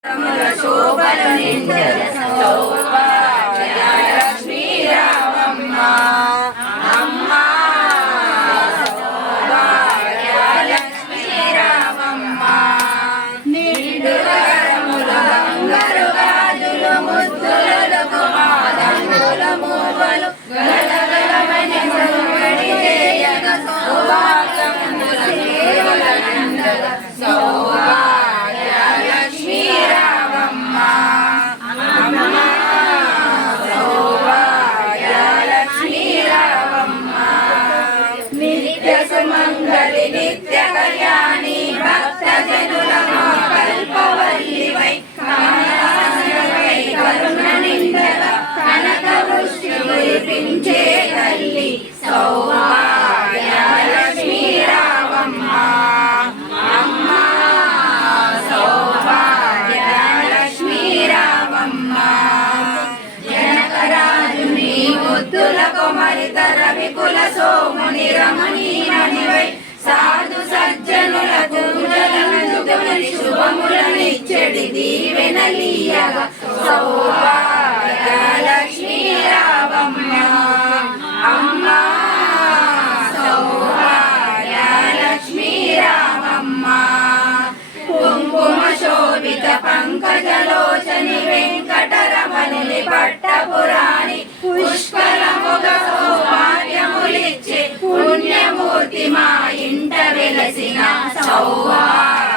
శోభలు నిండెద సౌభాగ్యలక్ష్మీ రామమ్మ అమ్మ సౌభాగ్యలక్ష్మీ రామమ్మ నిండు వరములు బంగారు గాజులు ముద్దులకు మాదంగుల మూవలు గలగలమని సౌవడి చేయగ సౌభాగ్యముల సేవల నిండెద సౌభాగ్యలక్ష్మీ రామమ్మ అమ్మ సౌభాగ్యలక్ష్మీ రామమ్మ నిత్య సుమంగళి నిత్య కళ్యాణి భక్త జనుల కల్పవల్లివై కమలాసనవై కరుణ నిండగా కనక వృష్టి కురిపించే తల్లి సౌభాగ్యలక్ష్మీ రామమ్మ అమ్మ సౌభాగ్యలక్ష్మీ రామమ్మ జనకరాజుని ముద్దుల కొమరితర విపుల సోముని రమణీమణివై సాధు సజ్జనుల పూజలందుకొని శుభములనిచ్చెడి దీవెనలీయగా సౌభాగ్యలక్ష్మీ రామమ్మ అమ్మ సౌభాగ్యలక్ష్మీ రామమ్మ కుంకుమ శోభిత పంకజలోచని వెంకటరమణుని పట్టపురాణి పుష్కరముగ సౌభాగ్యములిచ్చే పుణ్యమూర్తి మా ఇంట వెలసిన సౌభాగ్య